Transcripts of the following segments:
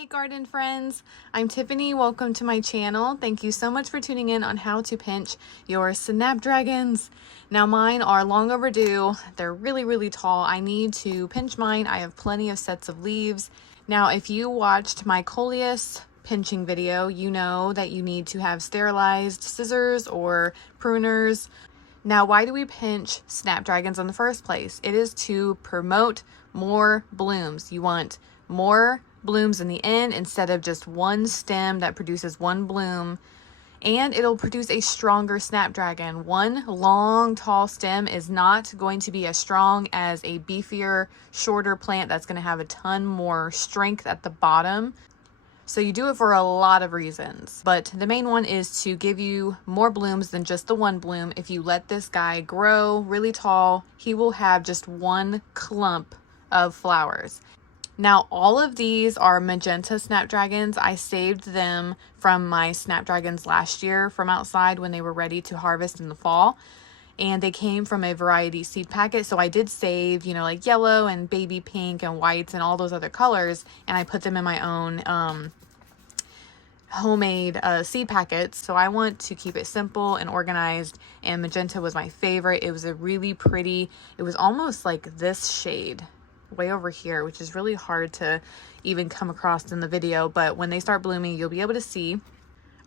Hey garden friends, I'm Tiffany. Welcome to my channel. Thank you so much for tuning in on how to pinch your Snapdragons. Now mine are long overdue. They're really tall. I need to pinch mine. I have plenty of sets of leaves. Now if you watched my coleus pinching video, you know that you need to have sterilized scissors or pruners. Now, why do we pinch Snapdragons in the first place? It is to promote more blooms. You want more blooms in the end instead of just one stem that produces one bloom, and it'll produce a stronger Snapdragon. One long, tall stem is not going to be as strong as a beefier, shorter plant that's going to have a ton more strength at the bottom. So you do it for a lot of reasons, but the main one is to give you more blooms than just the one bloom. If you let this guy grow really tall, he will have just one clump of flowers. Now, all of these are magenta Snapdragons. I saved them from my Snapdragons last year from outside when they were ready to harvest in the fall. And they came from a variety seed packet. So I did save, like yellow and baby pink and whites and all those other colors. And I put them in my own homemade seed packets. So I want to keep it simple and organized, and magenta was my favorite. It was a really pretty, it was almost like this shade way over here, which is really hard to even come across in the video, but when they start blooming you'll be able to see.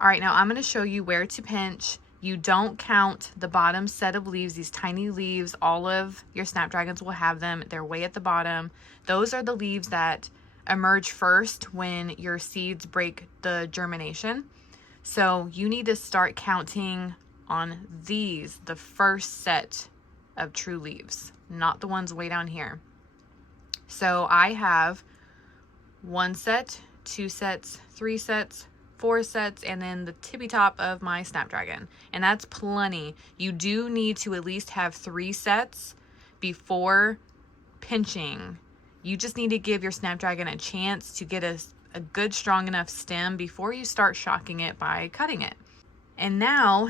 All right, now I'm going to show you where to pinch. You don't count the bottom set of leaves, these tiny leaves. All of your Snapdragons will have them. They're way at the bottom. Those are the leaves that emerge first when your seeds break the germination. So you need to start counting on these, the first set of true leaves, not the ones way down here. So I have 1 set, 2 sets, 3 sets, 4 sets, and then the tippy top of my Snapdragon. And that's plenty. You do need to at least have 3 sets before pinching. You just need to give your Snapdragon a chance to get a good strong enough stem before you start shocking it by cutting it. And now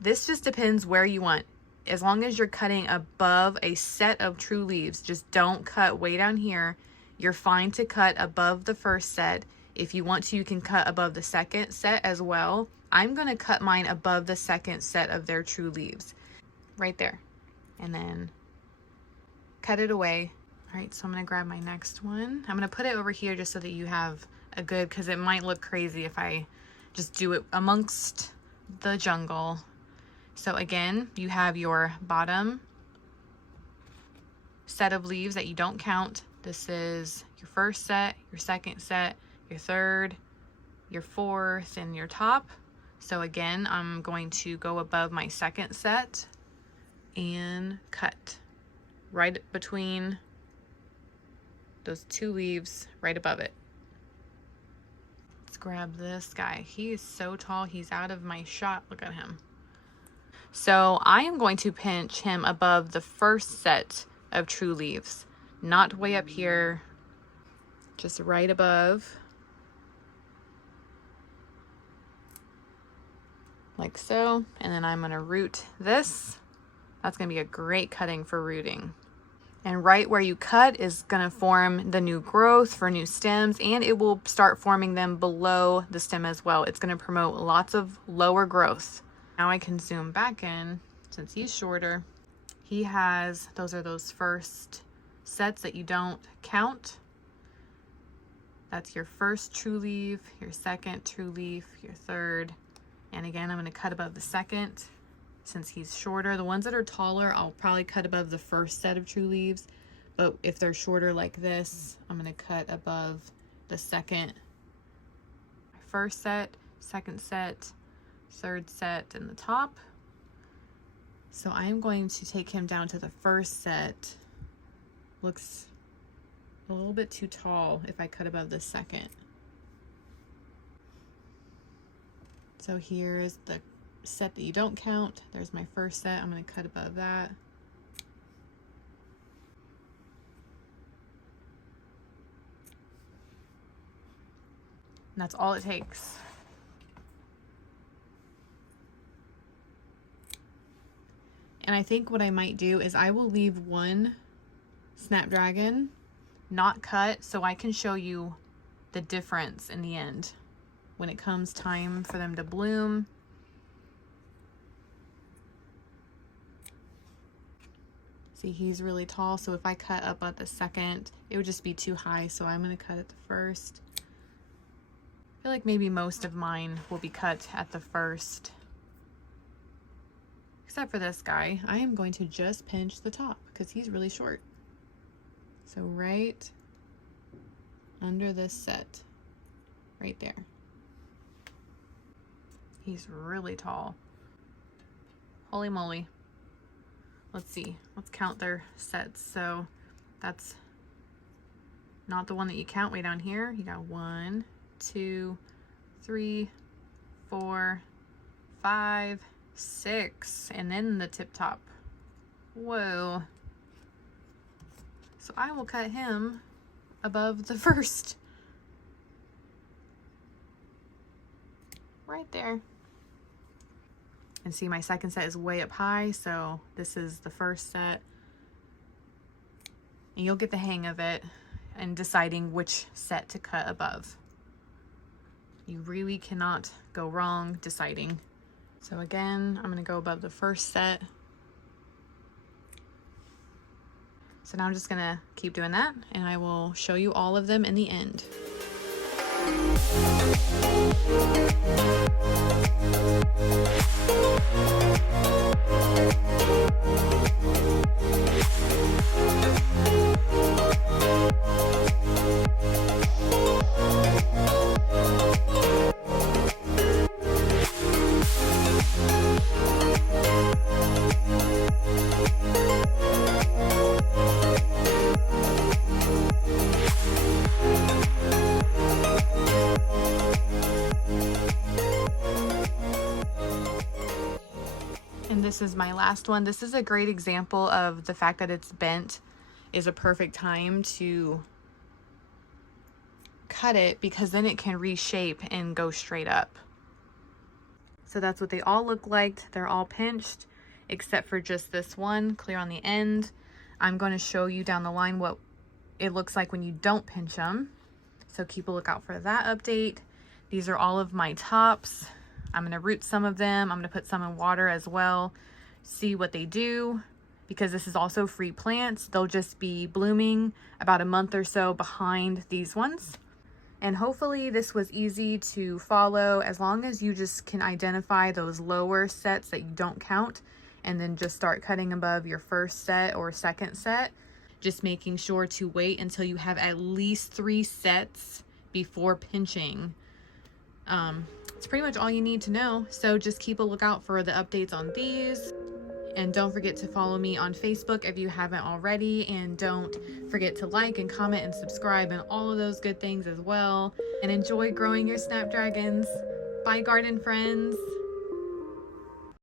this just depends where you want. As long as you're cutting above a set of true leaves, just don't cut way down here. You're fine to cut above the first set. If you want to, you can cut above the second set as well. I'm going to cut mine above the second set of their true leaves right there, and then cut it away. All right, so I'm going to grab my next one. I'm going to put it over here just so that you have a good, because it might look crazy if I just do it amongst the jungle. So again, you have your bottom set of leaves that you don't count. This is your first set, your second set, your third, your fourth, and your top. So again, I'm going to go above my second set and cut right between those 2 leaves, right above it. Let's grab this guy. He is so tall, he's out of my shot. Look at him. So I am going to pinch him above the first set of true leaves, not way up here, just right above, like so. And then I'm going to root this. That's going to be a great cutting for rooting. And right where you cut is going to form the new growth for new stems, and it will start forming them below the stem as well. It's going to promote lots of lower growth. Now I can zoom back in since he's shorter. He has, those are those first sets that you don't count. That's your first true leaf, your second true leaf, your third. And again, I'm going to cut above the second since he's shorter. The ones that are taller, I'll probably cut above the first set of true leaves. But if they're shorter like this, I'm going to cut above the second, first set, second set, third set, and the top. So I'm going to take him down to the first set. Looks a little bit too tall if I cut above the second. So here's the set that you don't count. There's my first set. I'm going to cut above that. And that's all it takes. And I think what I might do is I will leave one Snapdragon not cut so I can show you the difference in the end when it comes time for them to bloom. See, he's really tall, so if I cut up at the second, it would just be too high, so I'm going to cut at the first. I feel like maybe most of mine will be cut at the first. Except for this guy. I am going to just pinch the top because he's really short. So right under this set, right there. He's really tall. Holy moly. Let's see, let's count their sets. So that's not the one that you count way down here. You got 1, 2, 3, 4, 5, 6, and then the tip top. Whoa. So I will cut him above the first. Right there. And see, my second set is way up high, so this is the first set. And you'll get the hang of it and deciding which set to cut above. You really cannot go wrong deciding. So again, I'm gonna go above the first set. So now I'm just gonna keep doing that, and I will show you all of them in the end. And this is my last one. This is a great example of the fact that it's bent is a perfect time to cut it, because then it can reshape and go straight up. So that's what they all look like. They're all pinched except for just this one clear on the end. I'm going to show you down the line what it looks like when you don't pinch them. So keep a lookout for that update. These are all of my tops. I'm going to root some of them. I'm going to put some in water as well, see what they do, because this is also free plants. They'll just be blooming about a month or so behind these ones. And hopefully this was easy to follow, as long as you just can identify those lower sets that you don't count and then just start cutting above your first set or second set. Just making sure to wait until you have at least 3 sets before pinching. It's pretty much all you need to know. So just keep a lookout for the updates on these. And don't forget to follow me on Facebook if you haven't already. And don't forget to like and comment and subscribe and all of those good things as well. And enjoy growing your Snapdragons. Bye, garden friends.